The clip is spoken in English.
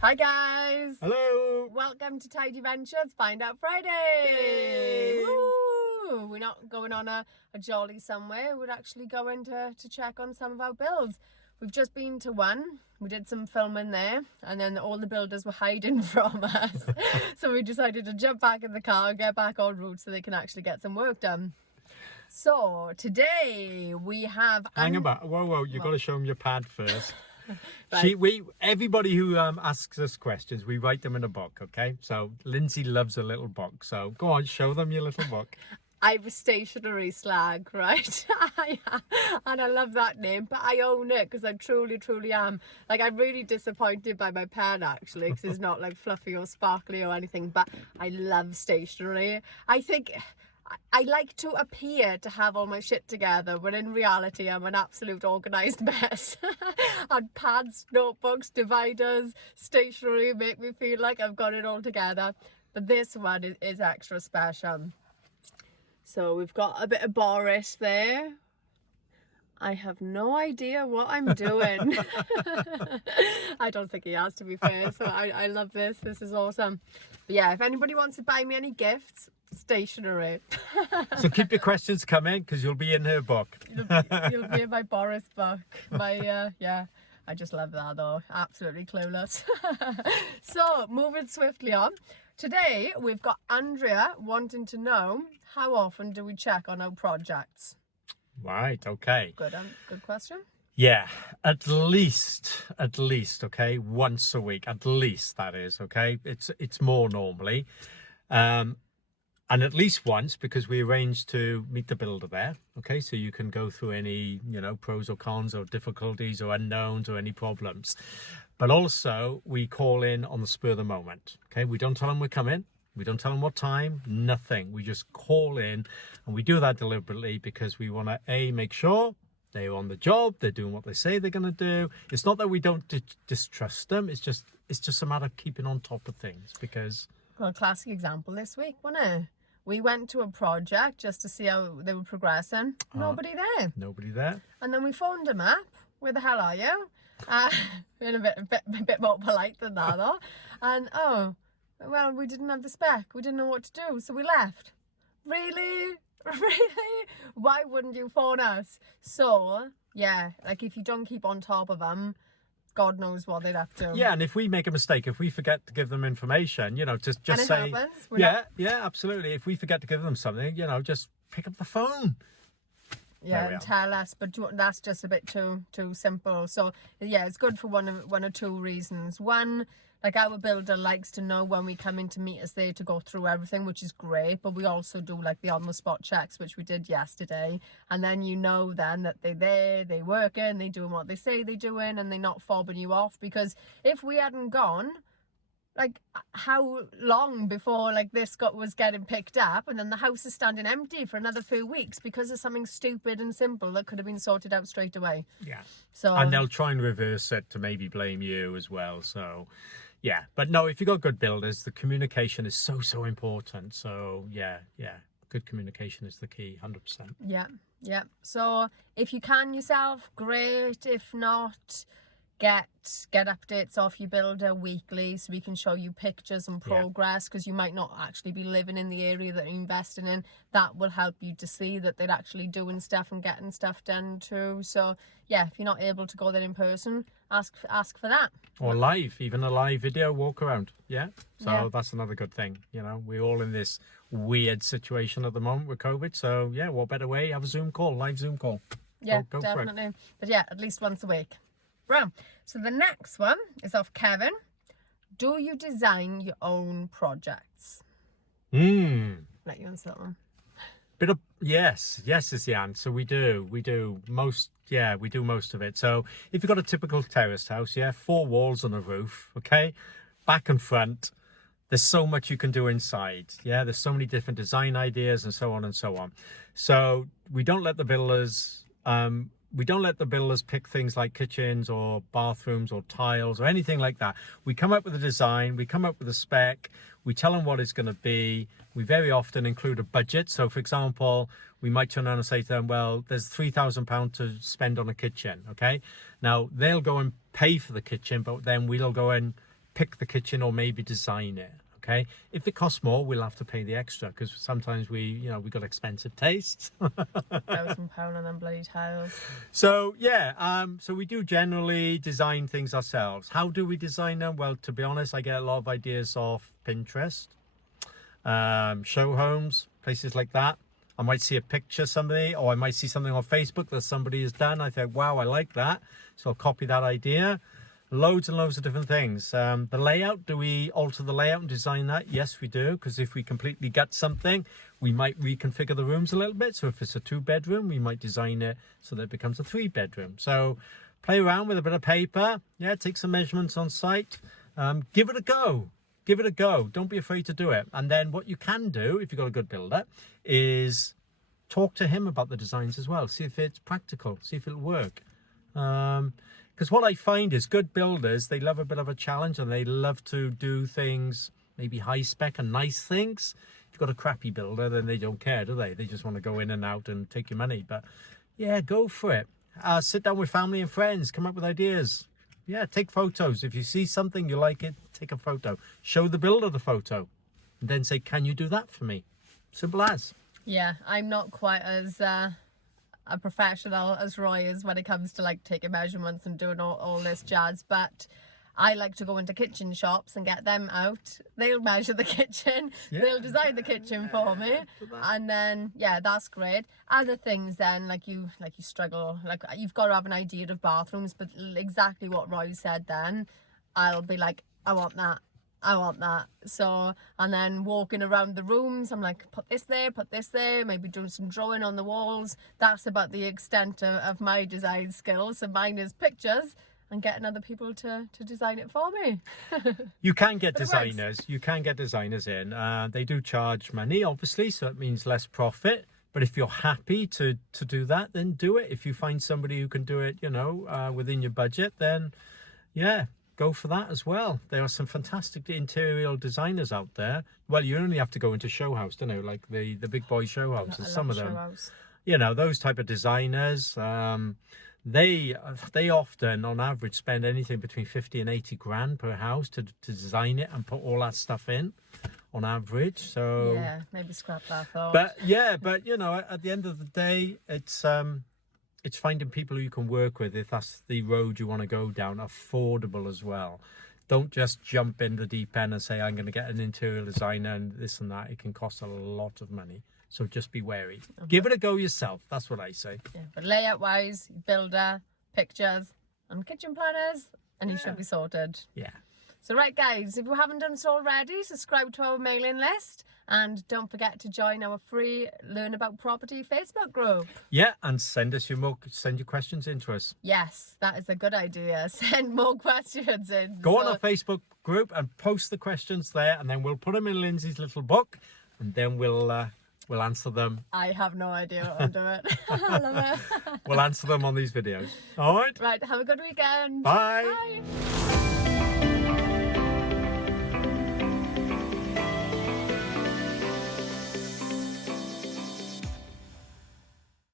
Hi guys! Hello! Welcome to Tidy Ventures, Find Out Friday! Woo! We're not going on a jolly somewhere, we're actually going to check on some of our builds. We've just been to one, we did some filming there, and then all the builders were hiding from us. So we decided to jump back in the car and get back en route so they can actually get some work done. So today we have... Hang about. Whoa, you've got to show them your pad first. Right. Everybody who asks us questions, we write them in a book, okay? So Lindsay loves a little book, so go on, show them your little book. I'm a stationary slag, right? And I love that name, but I own it because I truly am. Like, I'm really disappointed by my pen actually, because it's not like fluffy or sparkly or anything, but I love stationery. I think I like to appear to have all my shit together, when in reality I'm an absolute organised mess. And pads, notebooks, dividers, stationery make me feel like I've got it all together. But this one is extra special. So we've got a bit of Boris there. I have no idea what I'm doing. I don't think he has, to be fair. So I love this. This is awesome. But yeah, if anybody wants to buy me any gifts, stationery. So keep your questions coming, because you'll be in her book. You'll be in my Boris book. My yeah, I just love that though. Absolutely clueless. So moving swiftly on. Today we've got Andrea wanting to know, how often do we check on our projects? Right, okay. Good question. Yeah, at least, okay, once a week, at least, that is, okay? It's more normally. And at least once, because we arranged to meet the builder there, okay? So you can go through any, pros or cons or difficulties or unknowns or any problems. But also, we call in on the spur of the moment, okay? We don't tell them we're coming. We don't tell them what time, nothing. We just call in, and we do that deliberately because we want to, A, make sure they're on the job, they're doing what they say they're going to do. It's not that we don't distrust them. It's just a matter of keeping on top of things, because... Well, a classic example this week, wasn't it? We went to a project just to see how they were progressing. Nobody there. Nobody there. And then we phoned them up. Where the hell are you? Been a bit more polite than that, though. And, oh, well, we didn't have the spec. We didn't know what to do, so we left. Really? Really? Why wouldn't you phone us? So, yeah, like if you don't keep on top of them, God knows what they'd have to. Yeah, and if we make a mistake, if we forget to give them information, just and it say... happens. Yeah, absolutely. If we forget to give them something, just pick up the phone. Yeah, and tell us, but that's just a bit too simple. So yeah, it's good for one or two reasons. One, like our builder likes to know when we come in to meet us there to go through everything, which is great. But we also do like the on-the-spot checks, which we did yesterday. And then then that they're there, they're working, they're doing what they say they're doing, and they're not fobbing you off. Because if we hadn't gone, like, how long before like this was getting picked up, and then the house is standing empty for another few weeks because of something stupid and simple that could have been sorted out straight away. Yeah. So, and they'll try and reverse it to maybe blame you as well. So yeah, but no, if you've got good builders, the communication is so important. So yeah, good communication is the key, 100%. Yeah. So if you can yourself, great. If not, get updates off your builder weekly so we can show you pictures and progress, because you might not actually be living in the area that you're investing in. That will help you to see that they're actually doing stuff and getting stuff done too. So yeah, if you're not able to go there in person, ask for that. Or even a live video walk around. So that's another good thing. We're all in this weird situation at the moment with COVID. So yeah, what better way? Have a Zoom call, live Zoom call. Yeah, go definitely. But yeah, at least once a week. Right. So the next one is off Kevin. Do you design your own projects? Let you answer that one. Yes is the answer. We do most of it. So if you've got a typical terraced house, 4 walls and a roof, okay, back and front, there's so much you can do inside. There's so many different design ideas and so on and so on. So we don't let the builders pick things like kitchens or bathrooms or tiles or anything like that. We come up with a design, we come up with a spec, we tell them what it's going to be. We very often include a budget. So for example, we might turn around and say to them, well, there's £3,000 to spend on a kitchen, okay? Now they'll go and pay for the kitchen, but then we'll go and pick the kitchen or maybe design it. Okay, if it costs more, we'll have to pay the extra because sometimes we got expensive tastes. £1,000 on them bloody tiles. So yeah, so we do generally design things ourselves. How do we design them? Well, to be honest, I get a lot of ideas off Pinterest, show homes, places like that. I might see a picture somebody, or I might see something on Facebook that somebody has done. I think, wow, I like that, so I'll copy that idea. Loads and loads of different things. The layout, do we alter the layout and design that? Yes, we do, because if we completely gut something, we might reconfigure the rooms a little bit. So if it's a 2-bedroom, we might design it so that it becomes a 3-bedroom. So play around with a bit of paper. Yeah, take some measurements on site. Give it a go. Give it a go. Don't be afraid to do it. And then what you can do, if you've got a good builder, is talk to him about the designs as well. See if it's practical. See if it'll work. Because what I find is good builders, they love a bit of a challenge and they love to do things, maybe high spec and nice things. If you've got a crappy builder, then they don't care, do they? They just want to go in and out and take your money. But yeah, go for it. Sit down with family and friends, come up with ideas. Yeah, take photos. If you see something, you like it, take a photo. Show the builder the photo and then say, can you do that for me? Simple as. Yeah, I'm not quite as a professional as Roy is when it comes to like taking measurements and doing all this jazz, but I like to go into kitchen shops and get them out. They'll measure the kitchen, they'll design the kitchen for me, and then yeah, that's great. Other things then, like you struggle, like you've got to have an idea of bathrooms, but exactly what Roy said then, I'll be like, I want that. So, and then walking around the rooms, I'm like, put this there, maybe doing some drawing on the walls. That's about the extent of my design skills. So mine is pictures and getting other people to design it for me. You can get designers. You can get designers in. They do charge money, obviously, so it means less profit. But if you're happy to do that, then do it. If you find somebody who can do it, within your budget, then yeah, go for that as well. There are some fantastic interior designers out there. Well, you only have to go into show house, don't you? Like the big boy show houses. Some of them, those type of designers. They often, on average, spend anything between 50 and 80 grand per house to design it and put all that stuff in, on average. So yeah, maybe scrap that thought. But yeah, at the end of the day, it's finding people who you can work with if that's the road you want to go down, affordable as well. Don't just jump in the deep end and say, I'm going to get an interior designer and this and that. It can cost a lot of money. So just be wary. Give it a go yourself. That's what I say. Yeah, but layout-wise, builder, pictures, and kitchen planners, and you should be sorted. Yeah. So right, guys, if you haven't done so already, subscribe to our mailing list. And don't forget to join our free Learn About Property Facebook group. Yeah, and send your questions in to us. Yes, that is a good idea. Send more questions in. Go on our Facebook group and post the questions there, and then we'll put them in Lindsay's little book, and then we'll answer them. I have no idea what I'm doing. I love it. We'll answer them on these videos. All right? Right, have a good weekend. Bye. Bye.